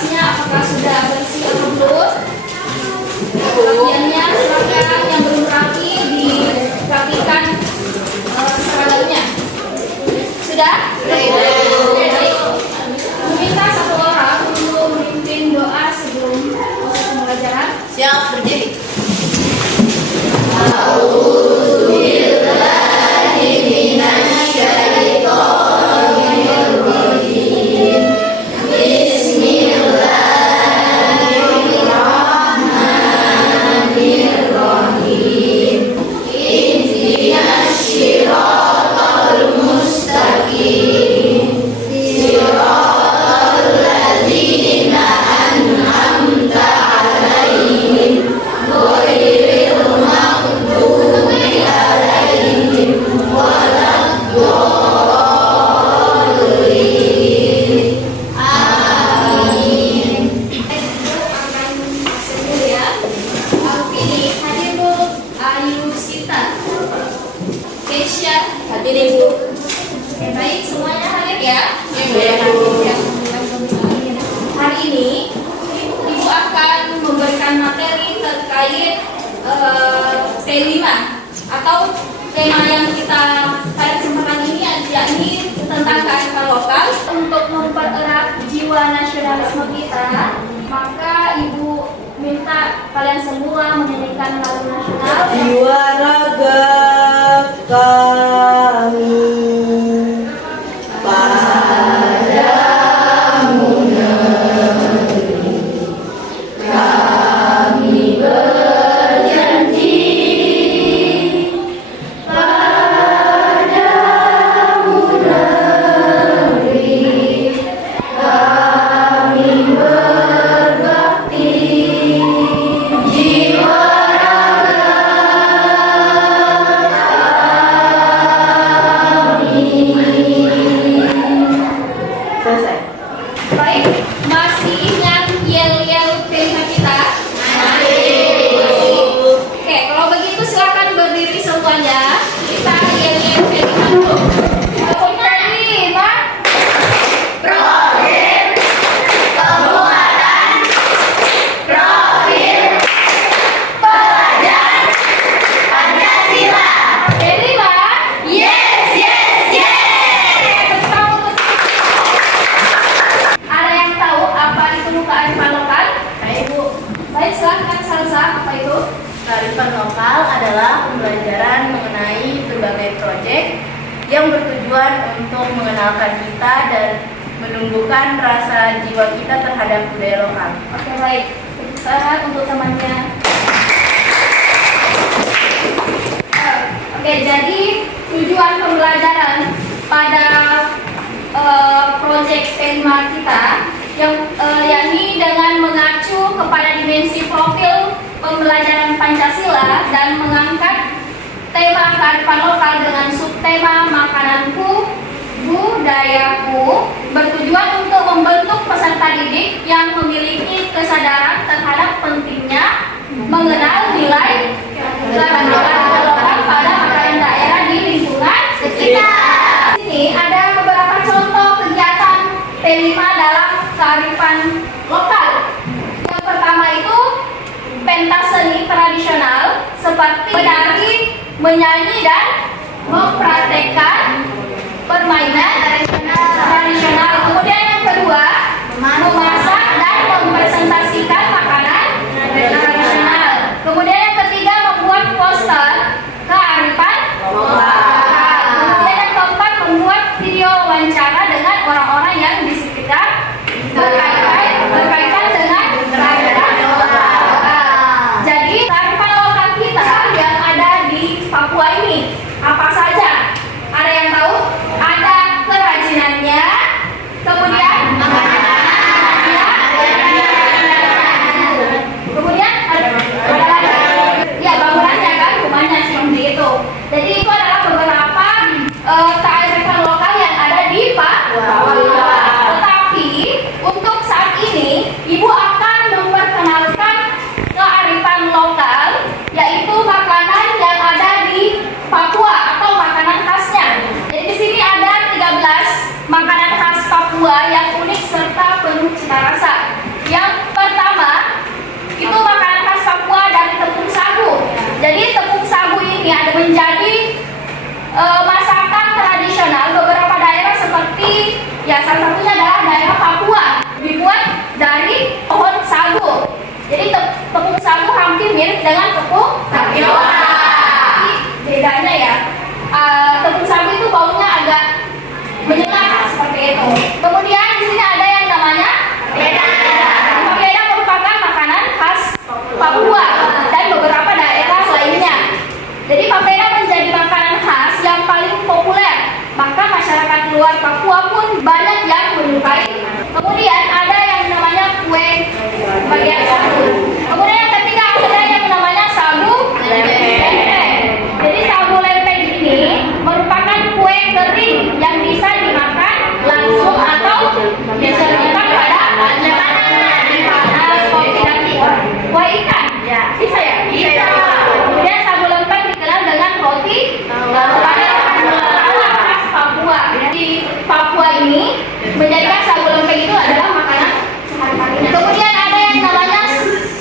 kelasnya apakah sudah bersih atau belum? Bagiannya silakan yang belum rapi dirapikan seragamnya. Sudah? Baik. Meminta satu orang untuk memimpin doa sebelum proses pembelajaran. Siap, berdiri. Hadirin Bu. Baik, semuanya hadir ya. Hari ini Ibu akan memberikan materi terkait T5 atau tema yang kita pada kesempatan ini yakni tentang kearifan lokal. Untuk mempererat jiwa nasionalisme kita, maka Ibu minta kalian semua menyanyikan lagu nasional. Jiwa raga kami padamu negeri, kami berjanji padamu negeri, kami berbakti. Jiwa Baik, masih ingat yel-yel tema kita? Oke, kalau begitu silakan berdiri semuanya. Kita yel-yel tema dulu. Kelima, Program penguatan profil pelajar Pancasila. kelima. Yes, yes, yes. Ada yang tahu apa itu kearifan lokal? Baik, Bu. Baik, silakan Salsa, apa itu? Kearifan lokal adalah pembelajaran mengenai berbagai proyek yang bertujuan untuk mengenalkan kita dan menumbuhkan rasa jiwa kita terhadap budaya lokal. Oke, baik. Kita untuk temannya. Oke, jadi tujuan pembelajaran pada proyek tema kita yang yakni dengan mengacu kepada dimensi profil pembelajaran Pancasila dan mengangkat tema kearifan lokal dengan subtema makananku, budayaku, bertujuan untuk membentuk peserta didik yang memiliki kesadaran terhadap pentingnya mengenal nilai kearifan lokal pada makanan daerah di lingkungan sekitar. Di sini ada beberapa contoh kegiatan T5 dalam kearifan lokal. Yang pertama itu pentas seni tradisional seperti menari, menyanyi dan mempraktekkan permainan tradisional. Kemudian yang kedua, memasak dan mempresentasikan makanan tradisional. Kemudian yang ketiga, membuat poster kearifan lokal. Kemudian yang keempat, membuat video wawancara dengan orang-orang yang di sekitar berkaitan dengan kearifan lokal. Jadi kearifan lokal kita yang ada di Papua ini apa saja? Ada yang tahu? Ada kerajinannya, kemudian kemudian ada ya bangunannya kan, rumahnya seperti itu. Jadi itu adalah beberapa kearifan lokal yang ada di Papua. Tetapi untuk saat ini Ibu akan memperkenalkan kearifan lokal, yaitu makanan yang ada di Papua atau makanan khasnya. Jadi di sini ada 13 makanan khas Papua yang unik serta penuh cita rasa. ini ada menjadi masakan tradisional beberapa daerah seperti ya salah satunya adalah daerah Papua, dibuat dari pohon sagu. Jadi tepung sagu hampir mirip dengan tepung tapioka. Tapi bedanya ya, tepung sagu itu baunya agak menyengat seperti itu. Kemudian di sini ada yang namanya papeda. Papeda merupakan makanan khas Papua dan beberapa daerah lainnya. Jadi papeda menjadi makanan khas yang paling populer, maka masyarakat luar Papua pun banyak yang menyukai. Kemudian ada yang namanya kue bagian sagu. Kemudian yang ketiga ada yang namanya sagu lempeng. Jadi sagu lempeng ini merupakan kue kering yang bisa dimakan langsung atau bisa dimakan pada makanan seperti nanti kue ikan. Bisa ya? Bisa. Kemudian sagu lempeng dikenal dengan roti sebagai makanan khas Papua. Di Papua ini menjadikan sagu lempeng itu adalah makanan sehari-harinya. Kemudian ada yang namanya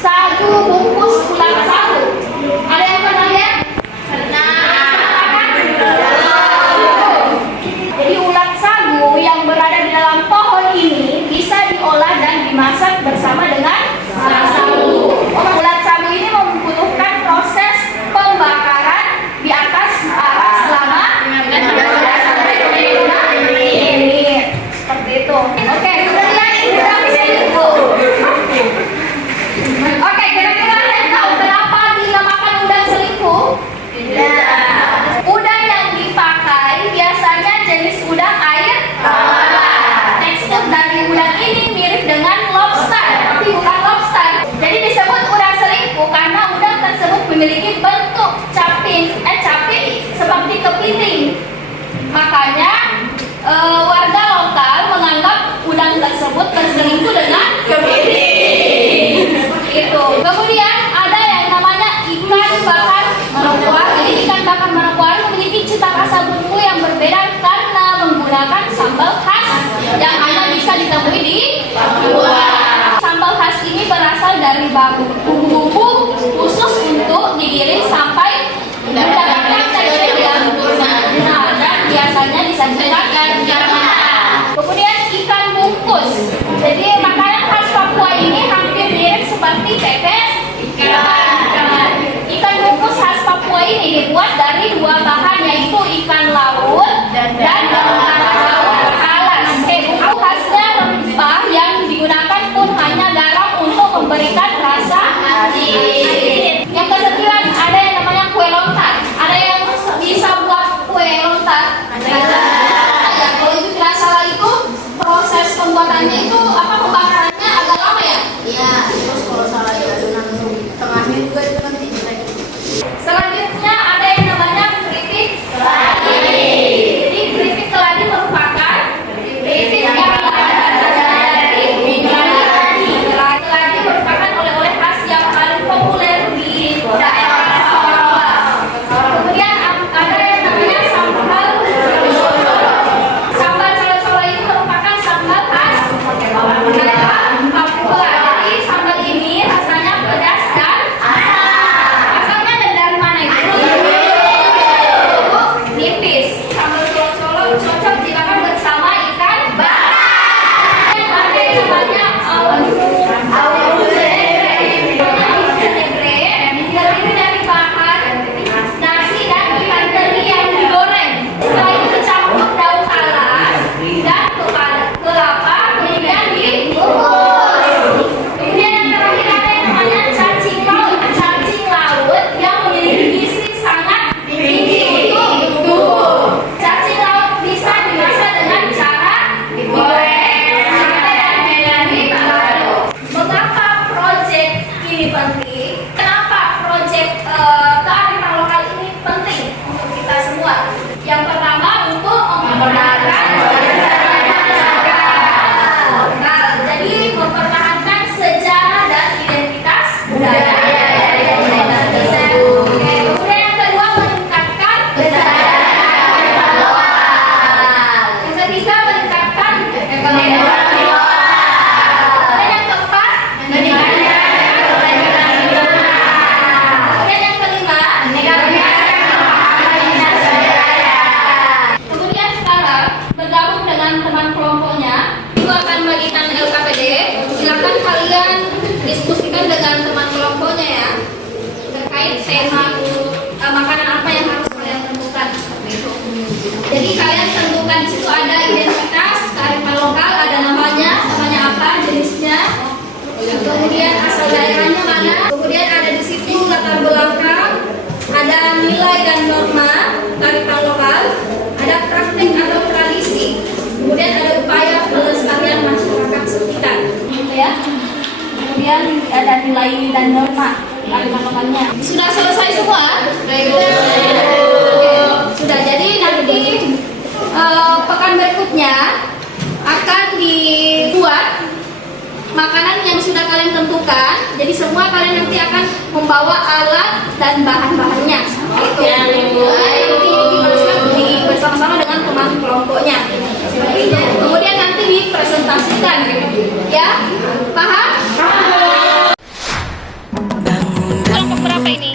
sagu bungkus ulat sagu. Ada yang pernah lihat? Jadi ulat sagu yang berada di dalam pohon ini bisa diolah dan dimasak bersama dengan sagu. Ulat sagu ini membutuhkan proses pembakaran di atas arang selama 15 sampai 20 menit. Seperti itu. Oke, kemudian udang selingkuh. Oke, kira-kira kalian tahu kenapa dinamakan udang selingkuh? Tidak. Udang yang dipakai biasanya jenis udang air tawar. Tekstur dari udang ini mirip dengan lobster, tapi bukan lobster. Jadi disebut udang selingkuh karena udang tersebut memiliki bentuk capit seperti kepiting. Makanya warga lokal menganggap udang tersebut berselingkuh dengan kepiting. Itu. Kemudian ada yang namanya ikan bakar manokwari. Jadi ikan bakar manokwari memiliki cita rasa bumbu yang berbeda karena menggunakan sambal khas yang hanya bisa ditemui di Papua. Sambal khas ini berasal dari bumbu-bumbu khusus untuk digiling sampai mendapatkan tekstur yang sempurna dan biasanya disajikan dengan matang. Kemudian ikan bungkus. Jadi makanan khas Papua ini hampir mirip seperti pepes ikan. Ikan bungkus khas Papua ini dibuat dari dua bahan, yaitu ikan laut dan ikan laut alas. Bumbu khasnya rempah yang digunakan pun hanya garam untuk memberikan rasa asin. Yang kesekian ada yang namanya kue lontar. Ada yang bisa buat kue lontar? Ya, kalau itu tidak salah itu proses pembuatannya itu pembakarannya agak lama ya? Iya, terus kalau salah ya adonan tengahnya juga itu nanti. Selanjutnya ada yang namanya keripik keladi. Jadi keripik keladi merupakan keripik yang dari keladi. Keladi merupakan oleh-oleh khas yang paling populer di daerah Papua. Kemudian ada yang namanya sambal colo. Sambal colo ini merupakan sambal khas daerah Papua. Jadi sambal ini rasanya pedas dan asam. Asalnya dari mana itu? Nipis. Sambal colo cocok dimakan bersama ikan bakar. Ada yang namanya terdiri dari bahan nasi dan ikan teri yang digoreng. Setelah itu dicampur daun alas dan kelapa, kemudian dibungkus. Kemudian yang terakhir ada yang namanya cacing laut. Cacing laut yang memiliki gizi sangat tinggi untuk tubuh. Cacing laut bisa dimasak dengan cara digoreng, santai dan dibalado. Mengapa proyek ini penting? Kenapa proyek kearifan lokal ini penting untuk kita semua? Yang pertama untuk mempertahankan jadi mempertahankan sejarah dan identitas budaya. Kemudian yang kedua meningkatkan kearifan lokal. Yang ketiga meningkatkan ekonomi. Kemudian yang keempat meningkatkan kemudian yang kelima meningkatkan diskusikan dengan teman kelompoknya ya, terkait tema makanan apa yang harus kalian tentukan. Jadi kalian tentukan di situ ada identitas, kearifan lokal, ada namanya apa, jenisnya, kemudian asal daerahnya mana, kemudian ada di situ latar belakang, ada nilai dan norma kearifan lokal, ada praktik atau tradisi, kemudian ada upaya pelestarian masyarakat sekitar, gitu ya. Kemudian ada nilai dan norma kearifan lokalnya. Sudah selesai semua? Oke, sudah. Jadi nanti pekan berikutnya akan dibuat makanan yang sudah kalian tentukan. Jadi semua kalian nanti akan membawa alat dan bahan-bahannya. Itu nanti bersama-sama dengan teman kelompoknya. Kemudian nanti dipresentasikan, ya, paham? Kelompok berapa ini?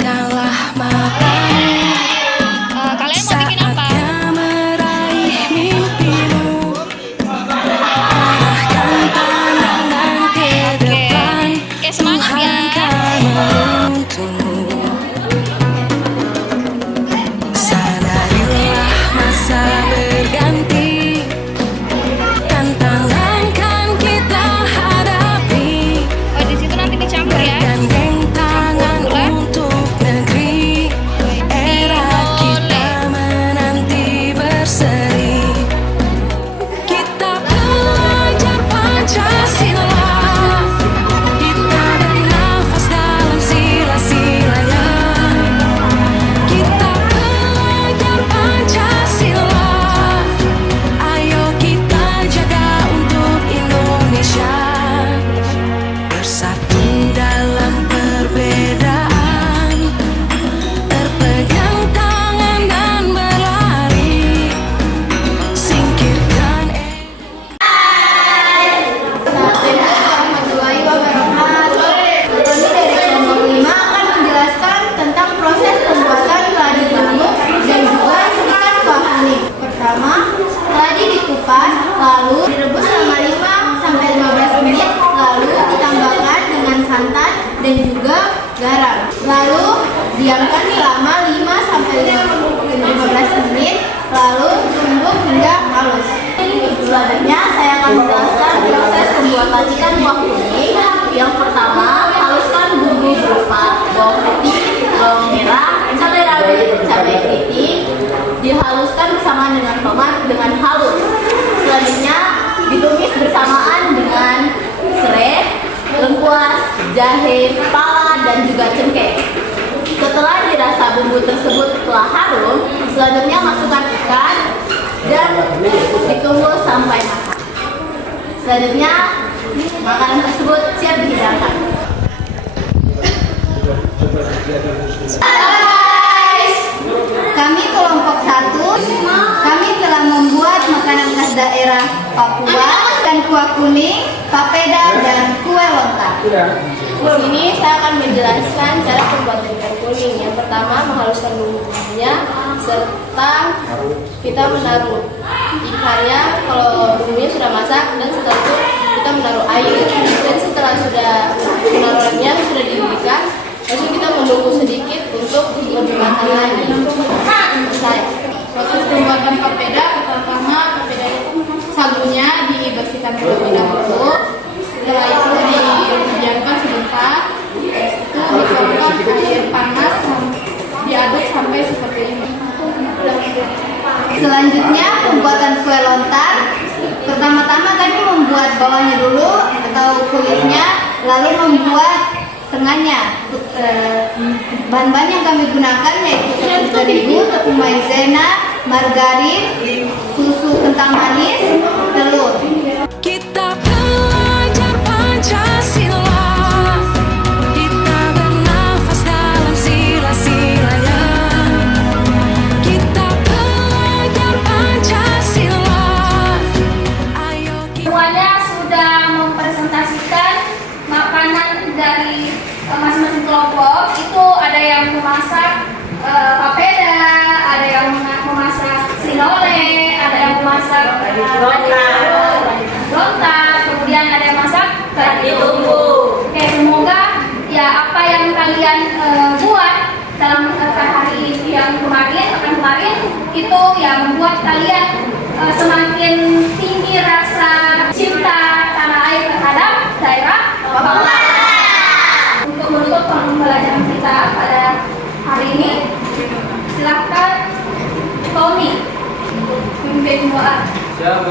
Kalian mau bikin apa? Oke, semangat ya. Sadarilah masa berganti, tantangan kan kita hadapi. Oh, di situ nanti dicampur ya. Gandeng tangan untuk negeri, era kita menanti berseri. Kita belajar Pancasila, kita bernafas dalam sila-silanya. Kita belajar Pancasila, ayo kita jaga untuk Indonesia. Bersatu dalam perbedaan, berpegang tangan dan berlari, singkirkan Warahmatullahi wabarakatuh. Kami dari kelompok 5 akan menjelaskan tentang proses pembuatan keladi bubuk dan juga ikan kuah kuning. Pertama, keladi dikupas, lalu direbus selama 5-15 menit, lalu ditambahkan dengan santan dan juga garam. Lalu diamkan selama 5-15 menit, lalu tumbuk hingga halus. Selanjutnya saya akan menjelaskan proses pembuatan ikan kuah kuning. Yang pertama, haluskan bumbu berupa bawang putih, bawang merah, cabai rawit, cabai keriting, dihaluskan bersama dengan tomat dengan halus. Selanjutnya ditumis bersamaan dengan serai, lengkuas, jahe, pala, dan juga cengkeh. Setelah dirasa bumbu tersebut telah harum, selanjutnya masukkan ikan dan ditunggu sampai masak. Selanjutnya makanan tersebut siap dihidangkan. Guys, Kami kelompok 1, kami telah membuat makanan khas daerah Papua dan kuah kuning, papeda, dan kue lontar. Di sini saya akan menjelaskan cara pembuatan ikan kuning. Yang pertama, menghaluskan bumbunya serta kita menaruh ikannya kalau bumbunya sudah masak, dan setelah itu kita menaruh air, dan setelah sudah menaruhnya sudah dididihkan, lalu kita menunggu sedikit untuk lebih matang lagi. Selesai. Proses pembuatan papeda, pertama papeda sagunya dibersihkan terlebih dahulu. Setelah itu didiamkan sebentar. Setelah itu dituangkan air panas, diaduk sampai seperti ini. Selanjutnya pembuatan kue lontar. Pertama-tama kami membuat bawahnya dulu atau kulitnya, lalu membuat tengahnya. Bahan-bahan yang kami gunakan yaitu tepung terigu, tepung maizena, margarin, susu kental manis, telur. kita belajar Pancasila, kita bernafas dalam sila-silanya. Kita belajar Pancasila, ayo kita. semuanya sudah mempresentasikan makanan dari masing-masing kelompok. Itu ada yang memasak papeda, ada yang memasak sinole, ada yang memasak ronta, kemudian ada yang masak kari tunggu. Oke, semoga itu yang membuat kalian semakin tinggi rasa cinta tanah air terhadap daerah Bawang. Untuk menutup pembelajaran kita pada hari ini, silakan Tommy untuk memimpin doa. Saya